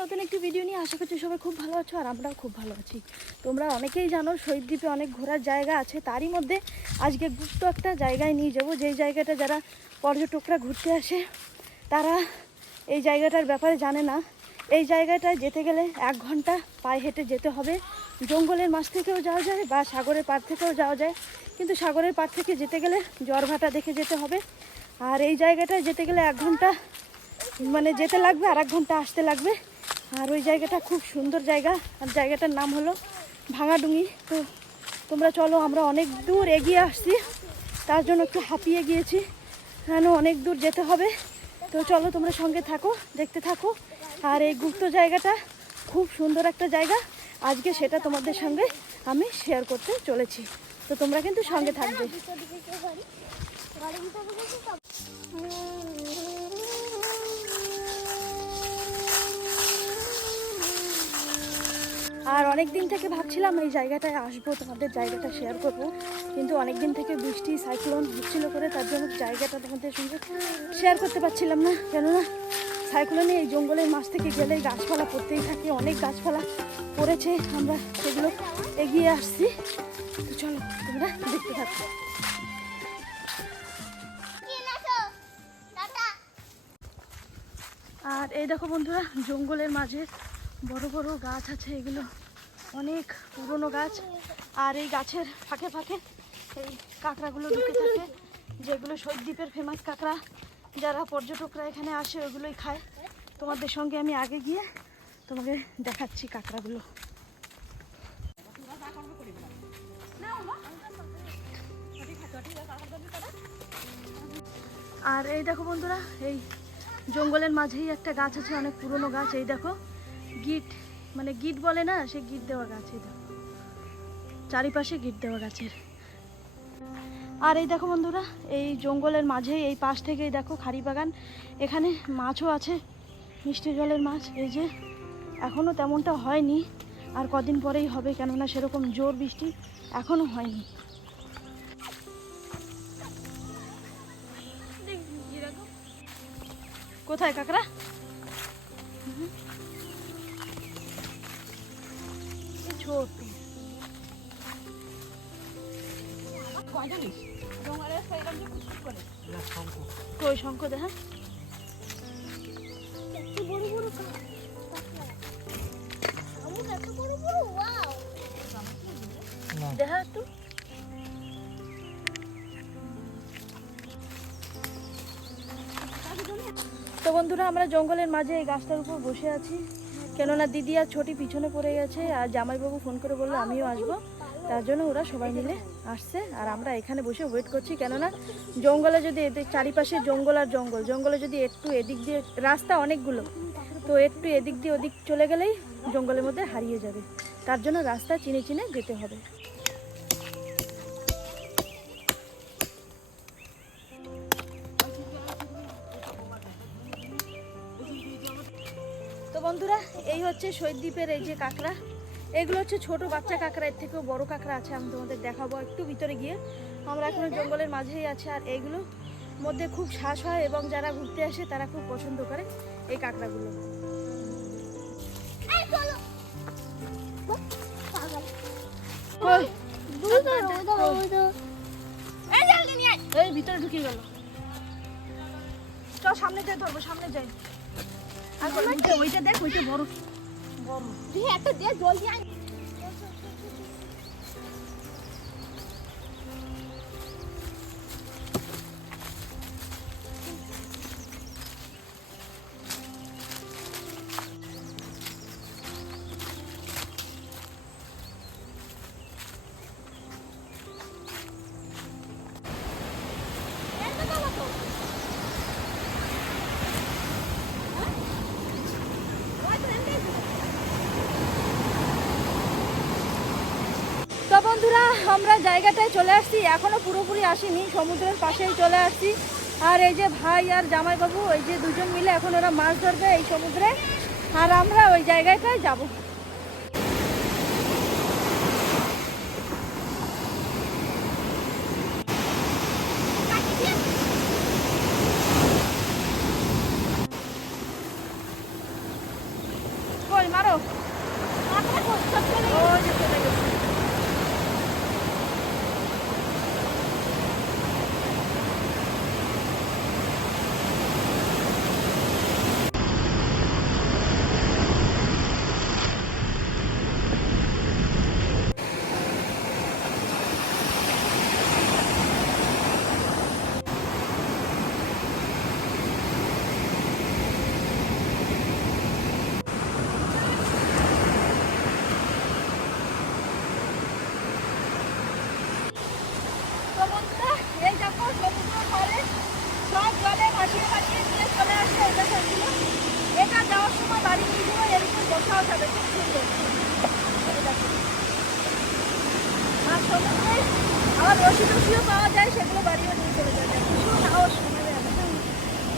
নতুন একটি ভিডিও নিয়ে আশা করছি সবাই খুব ভালো আছো আর আমরাও খুব ভালো আছি। তোমরা অনেকেই জানো শহীদ দ্বীপে অনেক ঘোরার জায়গা আছে, তারই মধ্যে আজকে গুপ্ত একটা জায়গায় নিয়ে যাব। যেই জায়গাটা যারা পর্যটকরা ঘুরতে আসে, তারা এই জায়গাটার ব্যাপারে জানে না। এই জায়গাটায় যেতে গেলে এক ঘণ্টা পায়ে হেঁটে যেতে হবে। জঙ্গলের মাছ থেকেও যাওয়া যায় বা সাগরের পার থেকেও যাওয়া যায়। কিন্তু সাগরের পার থেকে যেতে গেলে জরভাটা দেখে যেতে হবে। আর এই জায়গাটায় যেতে গেলে এক ঘণ্টা মানে যেতে লাগবে আর এক ঘণ্টা আসতে লাগবে। আর ওই জায়গাটা খুব সুন্দর জায়গা। আর জায়গাটার নাম হলো ভাঙাডুঙ্গি তো তোমরা চলো, আমরা অনেক দূর এগিয়ে আসছি। তার জন্য একটু হাঁপিয়ে গিয়েছি। কেন, অনেক দূর যেতে হবে। তো চলো, তোমরা সঙ্গে থাকো, দেখতে থাকো। আর এই গুপ্ত জায়গাটা খুব সুন্দর একটা জায়গা। আজকে সেটা তোমাদের সঙ্গে আমি শেয়ার করতে চলেছি। তো তোমরা কিন্তু সঙ্গে থাকবে। আর অনেক দিন থেকে ভাবছিলাম এই জায়গাটায় আসব, তোমাদের জায়গাটা শেয়ার করব। কিন্তু অনেক দিন থেকে বৃষ্টি সাইক্লোন হচ্ছিল করে তার জন্য জায়গাটা তোমাদের সঙ্গে শেয়ার করতে পারছিলাম না। কেননা সাইক্লোনে এই জঙ্গলের মাছ থেকে গেলে গাছপালা পড়তেই থাকে, অনেক গাছপালা পড়েছে। আমরা সেগুলো এগিয়ে আসছি। তো চলো, তোমরা দেখতে থাকো। আর এই দেখো বন্ধুরা, জঙ্গলের মাঝে বড় বড় গাছ আছে, এগুলো অনেক পুরনো গাছ। আর এই গাছের ফাঁকে ফাঁকে এই কাঁকড়াগুলো ঢুকে থাকে, যেগুলো সৈদ্বীপের ফেমাস কাঁকড়া। যারা পর্যটকরা এখানে আসে, ওগুলোই খায়। তোমাদের সঙ্গে আমি আগে গিয়ে তোমাকে দেখাচ্ছি কাঁকড়াগুলো। আর এই দেখো বন্ধুরা, এই জঙ্গলের মাঝেই একটা গাছ আছে, অনেক পুরনো গাছ। এই দেখো গিট মানে গিট বলে না সে গিট দেওয়া গাছ দেখো চারিপাশে গিট দেওয়া গাছের। আর এই দেখো বন্ধুরা এই জঙ্গলের মাঝে এই পাশ থেকেই দেখো খাড়ি বাগান। এখানে মাছও আছে মিষ্টি জলের মাছ। এই যে এখনও তেমনটা হয়নি আর কদিন পরেই হবে কেননা সেরকম জোর বৃষ্টি এখনও হয়নি। কোথায় কাকড়া? ছোট কই শঙ্খ দেখা দেখা একটু তো বন্ধুরা আমরা জঙ্গলের মাঝে এই গাছটার উপর বসে আছি। কেননা দিদি আর ছোটি পিছনে পড়ে গেছে আর জামাইবাবু ফোন করে বলল, আমিও আসব। তার জন্য ওরা সবাই মিলে আসছে আর আমরা এখানে বসে ওয়েট করছি। কেননা জঙ্গলে যদি এদের চারিপাশে জঙ্গল আর জঙ্গল, জঙ্গলে যদি একটু এদিক দিয়ে, রাস্তা অনেকগুলো, তো একটু এদিক দিয়ে ওদিক চলে গেলেই জঙ্গলের মধ্যে হারিয়ে যাবে। তার জন্য রাস্তা চিনে চিনে যেতে হবে। হচ্ছে শহীদ এই যে কাঁকড়া এগুলো হচ্ছে ছোট বাচ্চা কাঁকড়া এর থেকেও বড় কাঁকড়া আছে আমি তোমাদের দেখাবো একটু ভিতরে গিয়ে। আমরা এখনও জঙ্গলের মাঝেই আছে আর এইগুলো মধ্যে খুব শ্বাস হয় এবং যারা ঘুরতে আসে তারা খুব পছন্দ করে এই কাঁকড়াগুলো? এই ভিতরে ঢুকিয়ে গেল। চল সামনে যাই ধরবো সামনে যাই। আর ওইটা ওইটা দেখ ওইটা বড়। বড় একটা দে জলদি আয়। আমরা জায়গাটায় চলে আসছি, এখনও পুরোপুরি আসিনি, সমুদ্রের পাশেই চলে আসছি। আর এই যে ভাই আর জামাইবাবু ওই যে দুজন মিলে এখন ওরা মাছ ধরবে এই সমুদ্রে। আর আমরা ওই জায়গাটায় যাব বাঁচিয়ে বাঁচিয়ে নিয়ে চলে আসে এটা করছিল এটা যাওয়ার সময় বাড়ি নিয়ে যাব এর উপর বসাও যাবে খুব সুন্দর এই দেখো। আর সমুদ্রে রসি টসিও পাওয়া যায় সেগুলো বাড়িও নিয়ে চলে যাবে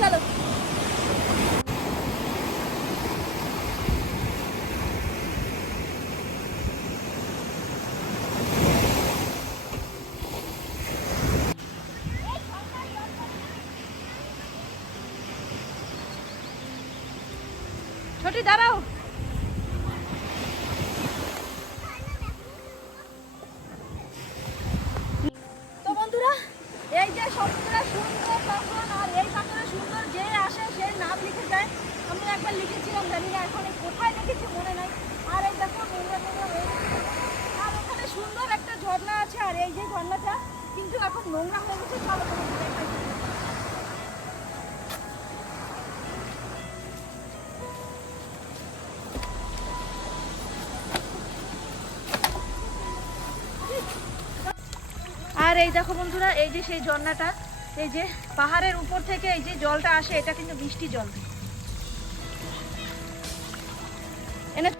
চলো ছোটি দাঁড়াও তো বন্ধুরা এই যে সমুদ্রের সুন্দর তখন আর এই পাথরের সুন্দর যে আসে সে নাম লিখে যায় আমি লিখেছিলাম জানি না, এখন কোথায় লিখেছি মনে নাই। আর এই দেখো নোংরা নোংরা হয়ে গেছে। আর ওখানে সুন্দর একটা ঝর্ণা আছে, আর এই যে ঝর্ণাটা কিন্তু এখন নোংরা হয়ে গেছে আর এই দেখো বন্ধুরা, এই যে সেই ঝর্ণাটা, এই যে পাহাড়ের উপর থেকে এই যে জলটা আসে, এটা কিন্তু মিষ্টি জল। এনে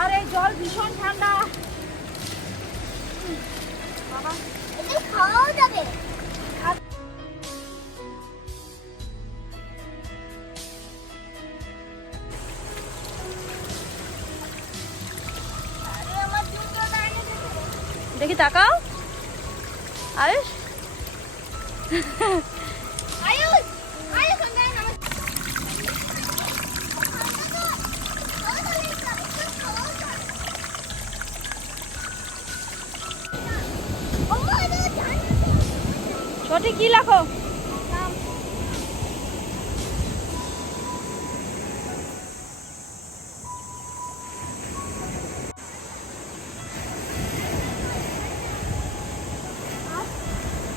আর জল ভীষণ ঠান্ডা। বাবা খাওয়াও যাবে। ছোটি কি লাখো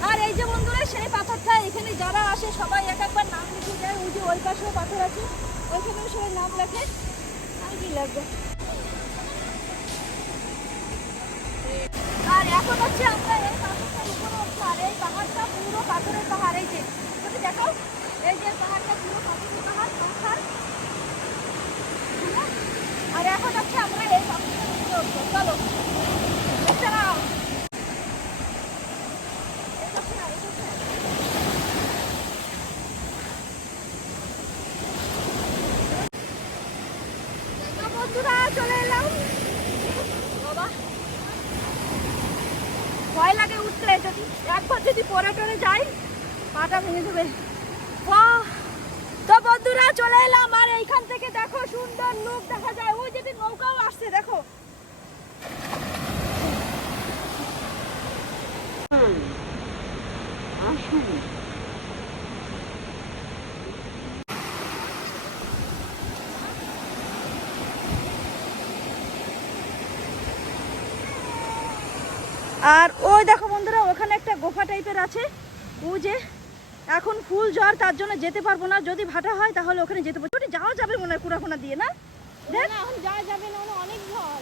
আর এই যে বন্ধুরা সেই পাথরটা এখানে যারা আসে সবাই এক একবার নাম লিখে যায় ওই যে ওই পাশেও পাথর আছে ওইখানেও সবাই নাম লেখে আর কি লাগবে আর এখন হচ্ছে এই পাথরটার উপরে আর পাহাড়টা পুরো পাথরের পাহাড় তুমি দেখো এই যে পাহাড়টা পুরো পাথরের পাহাড়, পাথর। আর এখন হচ্ছে আমরা এই পাথরটার উপরে চলো এই পাশে না, এই পাশে না। তো বন্ধুরা চলে এলাম বাবা ভয় লাগে উঠতে যদি একবার যদি পরে টরে যাই পাটা ভেঙে দেবে বাহ! তো চলে এলাম, আর এইখান থেকে দেখো সুন্দর লোক দেখা যায়। ওই যেটি নৌকাও আসছে, দেখো। আর ওই দেখো বন্ধুরা, ওখানে একটা গোফা টাইপের আছে। ও যে এখন ফুল জ্বর তার জন্য যেতে পারব না। যদি ভাটা হয় তাহলে ওখানে যেতে পারব। ওটা যাওয়া যাবে মনে হয় কুড়াখোনা দিয়ে না? এখন যাওয়া যাবে না অনেক জল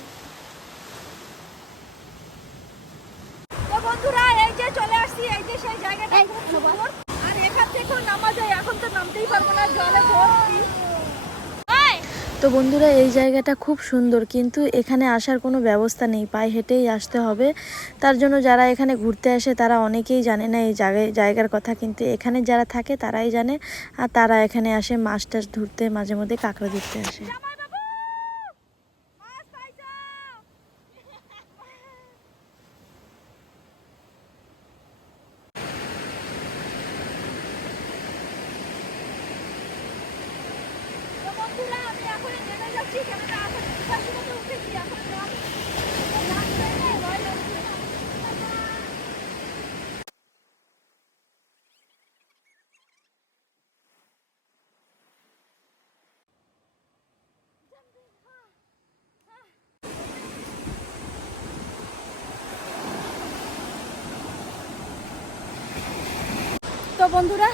তো বন্ধুরা এই যে চলে আসছি এই যে সেই জায়গাটা খুব সুন্দর। আর এখান থেকেও নামা যায় এখন তো নামতেই পারব না জলে ভর্তি। তো বন্ধুরা, এই জায়গাটা খুব সুন্দর, কিন্তু এখানে আসার কোনো ব্যবস্থা নেই, পায়ে হেঁটেই আসতে হবে। তার জন্য যারা এখানে ঘুরতে আসে, তারা অনেকেই জানে না এই জায়গায়, জায়গার কথা, কিন্তু এখানে যারা থাকে, তারাই জানে। আর তারা এখানে আসে মাছ টাছ ধরতে, মাঝে মধ্যে কাঁকড়া ধরতে আসে জামাই বাবু মাছ পাইছো তো বন্ধুরা আমি এখন নেমে যাচ্ছি কেননা এখন উঠার সময় উঠেছি এখন জল জল পেয়ে নেই, ভয় লাগছে। তো বন্ধুরা,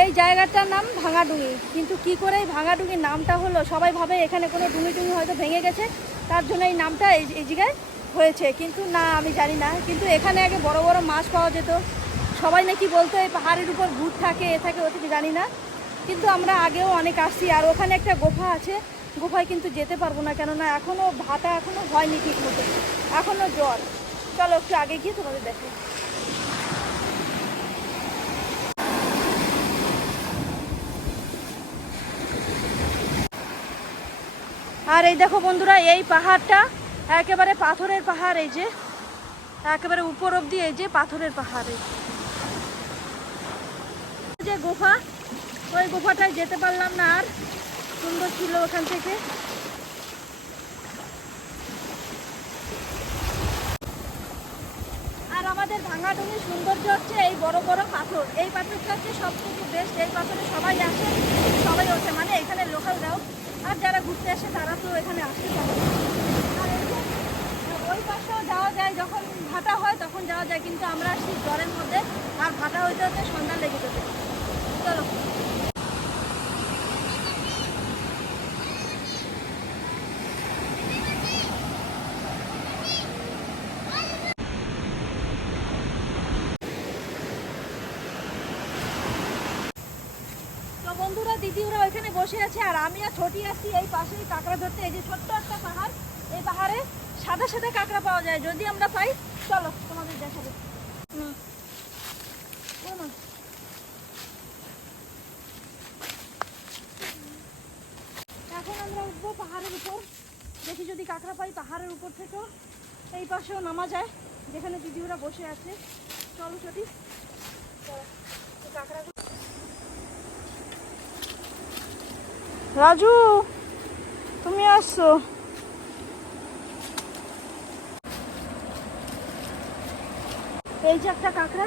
এই জায়গাটার নাম ভাঙাডুঙি। কিন্তু কি করে এই ভাঙাডুঙির নামটা হলো? সবাই ভাবে এখানে কোনো ডুঙি টুঙি হয়তো ভেঙে গেছে, তার জন্য এই নামটা এই এই জায়গায় হয়েছে। কিন্তু না, আমি জানি না। কিন্তু এখানে আগে বড় বড় মাছ পাওয়া যেত। সবাই নাকি বলতো, এই পাহাড়ের উপর ভূত থাকে, এ থাকে, ও থেকে, জানি না। কিন্তু আমরা আগেও অনেক আসছি, আর ওখানে একটা গোফা আছে। গোফায় কিন্তু যেতে পারব না, কেননা এখনও ভাতা এখনও হয়নি ঠিক মতো। এখনও জ্বর। চলো একটু আগে গিয়ে তোমাদের দেখো আর এই দেখো বন্ধুরা, এই পাহাড়টা একেবারে পাথরের পাহাড়, এই যে। একেবারে উপর অবধি এই যে পাথরের পাহাড়ে যে। গুফা, ওই গুফাটায় যেতে পারলাম না আর। সুন্দর ছিল ওখান থেকে। আর আমাদের ভাঙাডুঙির সৌন্দর্য হচ্ছে এই বড় বড় পাথর। এই পাথরটা হচ্ছে সব থেকে বেস্ট এই পাথরে সবাই আসে, সবাই ওঠে। মানে এখানে লোকালরাও আর যারা ঘুরতে আসে, তারা তো এখানে আসতে পারে ওই পাশেও যাওয়া যায়, যখন ভাটা হয় তখন যাওয়া যায়, কিন্তু আমরা আসছি জ্বরের মধ্যে, আর ভাটা হইতে হতে সন্ধ্যা লেগে যেতে চলো তো বন্ধুরা দিদি ওরা ওইখানে বসে আছে আর আমি আর ছোটি আসছি এই পাশেই কাঁকড়া ধরতে। এই যে ছোট্ট একটা পাহাড়, এই পাহাড়ে সাদা সাদা কাঁকড়া পাওয়া যায়। যদি আমরা পাই, চলো তোমাদের দেখাবো। এখন আমরা উঠবো পাহাড়ের উপর। দেখি যদি কাঁকড়া পাই পাহাড়ের উপর থেকেও এই পাশেও নামা যায়, যেখানে দিদি ওরা বসে আছে। চলো, এই কাঁকড়াগুলো রাজু তুমি আসছো? এই যে একটা কাঁকড়া।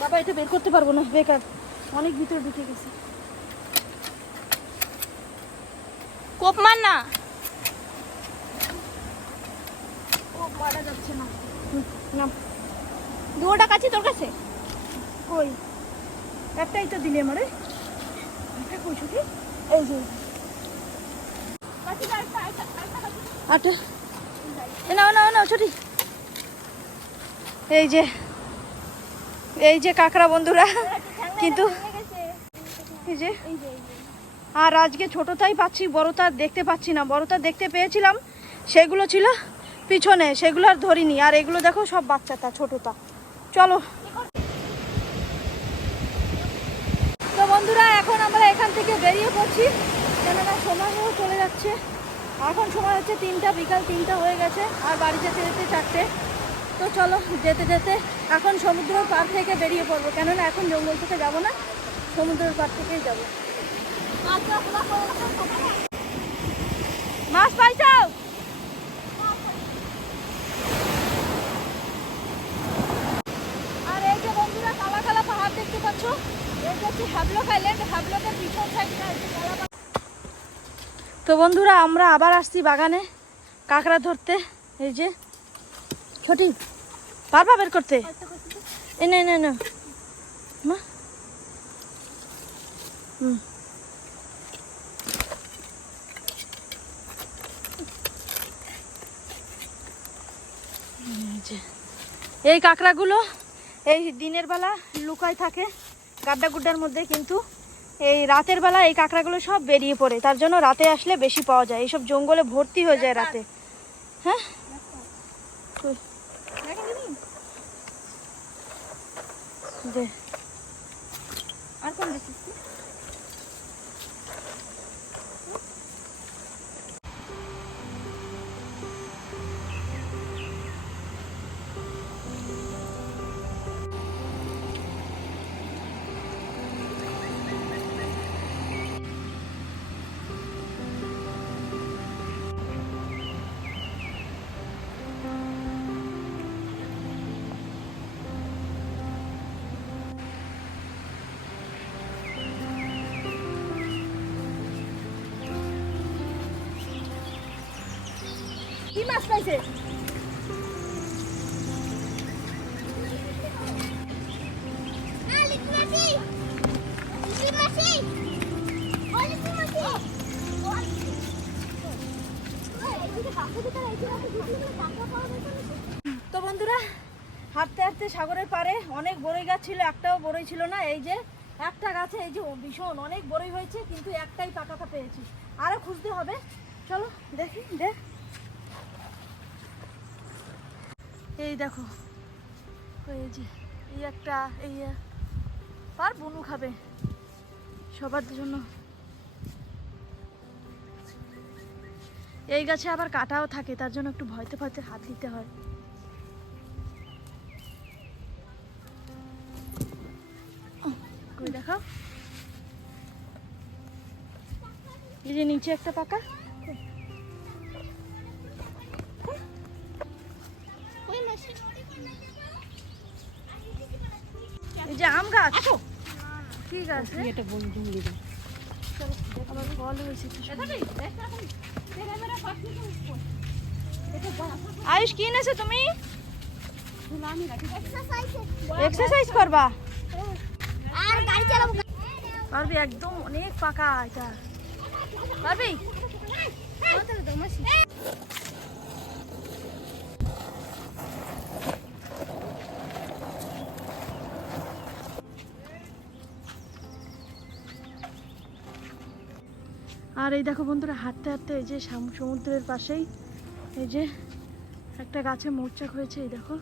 বাবা এটা বের করতে পারব না বেকার। অনেক ভিতরে ঢুকে গেছে। কোপ মার না। ও পারা যাচ্ছে না। হুম, দুটা কাছে তোর কাছে? কই? একটাই তো দিলে আমারে। একটা কই ছুটি এই যে। আটা। নাও নাও নাও ছুটি। এই যে এই যে কাঁকড়া বন্ধুরা কিন্তু এই যে এই যে। আর আজকে ছোটটাই পাচ্ছি বড়টা দেখতে পাচ্ছি না। বড়টা দেখতে পেয়েছিলাম সেগুলো ছিল পিছনে সেগুলো আর ধরিনি। আর এগুলো দেখো সব বাচ্চাটা ছোটটা চলো। তো বন্ধুরা, এখন আমরা এখান থেকে বেরিয়ে পড়ছি। কেননা সময়ও চলে যাচ্ছে। এখন সময় হচ্ছে তিনটা, বিকাল তিনটা হয়ে গেছে, আর বাড়ি যেতে যেতে চারটে। তো চলো, যেতে যেতে এখন সমুদ্রের পার থেকে বেরিয়ে পড়ব। কেননা এখন জঙ্গল থেকে যাব না, সমুদ্রের পার থেকেই যাব। মাছ পাইছাও আর এই যে বন্ধুরা কালা কালা পাহাড় দেখতে পাচ্ছ। তো বন্ধুরা, আমরা আবার আসছি বাগানে, কাঁকড়া ধরতে। এই যে ছোটি পারবা বের করতে। এ, না না না। মা। হুম। এই কাঁকড়াগুলো, এই দিনের বেলা লুকায় থাকে। গাড্ডা গুড্ডার মধ্যে কিন্তু এই রাতের বেলা এই কাঁকড়াগুলো সব বেরিয়ে পড়ে। তার জন্য রাতে আসলে বেশি পাওয়া যায়। এইসব জঙ্গলে ভর্তি হয়ে যায় রাতে। হ্যাঁ? আর কোন দেখিস হাঁটতে হাঁটতে সাগরের পাড়ে অনেক বড়ই গাছ ছিল, একটাও বড়ই ছিল না। এই যে একটা গাছে, এই যে ভীষণ অনেক বড়ই হয়েছে, কিন্তু একটাই পাকাটা পেয়েছি। আরও খুঁজতে হবে। চলো, দেখি দেখ এই দেখো, এই যে, এই একটা, এই আর বনু খাবে সবার জন্য। এই গাছে আবার কাটাও থাকে, তার জন্য একটু ভয়তে ভয়তে হাত দিতে হয়। কই দেখাও এই যে নিচে একটা পাকা এই যে আম গাছ ঠিক আছে এটা বন্ধু দিবে চলো, আবার ফল হয়েছে কি সুন্দর। আয়ুষ কি এনেছো তুমি এক্সারসাইজ করবা আর গাড়ি চালাবো। পারবি, একদম অনেক পাকা এটা। পারবি? আর এই দেখো বন্ধুরা, হাঁটতে হাঁটতে এই যে সমুদ্রের পাশেই এই যে একটা গাছে মৌচাক হয়েছে, এই দেখো।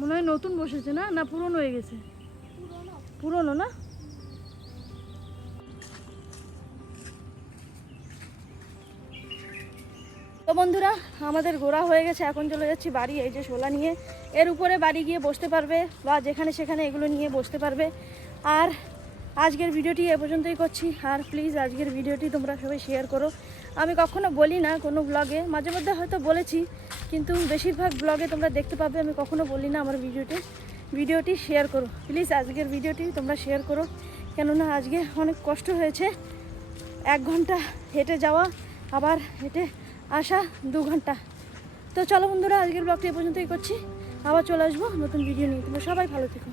মনে হয় নতুন বসেছে না? না, পুরনো হয়ে গেছে? পুরনো না? তো বন্ধুরা, আমাদের ঘোরা হয়ে গেছে। এখন চলে যাচ্ছি বাড়ি, এই যে শোলা নিয়ে। এর উপরে বাড়ি গিয়ে বসতে পারবে বা যেখানে সেখানে এগুলো নিয়ে বসতে পারবে। আর আজকের ভিডিওটি এ পর্যন্তই করছি। আর প্লিজ আজকের ভিডিওটি তোমরা সবাই শেয়ার করো। আমি কখনো বলি না কোনো ব্লগে মাঝে মধ্যে হয়তো বলেছি, কিন্তু বেশিরভাগ ব্লগে তোমরা দেখতে পাবে, আমি কখনো বলি না আমার ভিডিওটি। ভিডিওটি শেয়ার করো। প্লিজ আজকের ভিডিওটি তোমরা শেয়ার করো। কেননা আজকে অনেক কষ্ট হয়েছে। এক ঘণ্টা হেঁটে যাওয়া, আবার হেঁটে আসা দু ঘণ্টা। তো চলো বন্ধুরা, আজকের ব্লগটি এ পর্যন্তই করছি। আবার চলে আসব নতুন ভিডিও নিয়ে। তোমরা সবাই ভালো থেকো।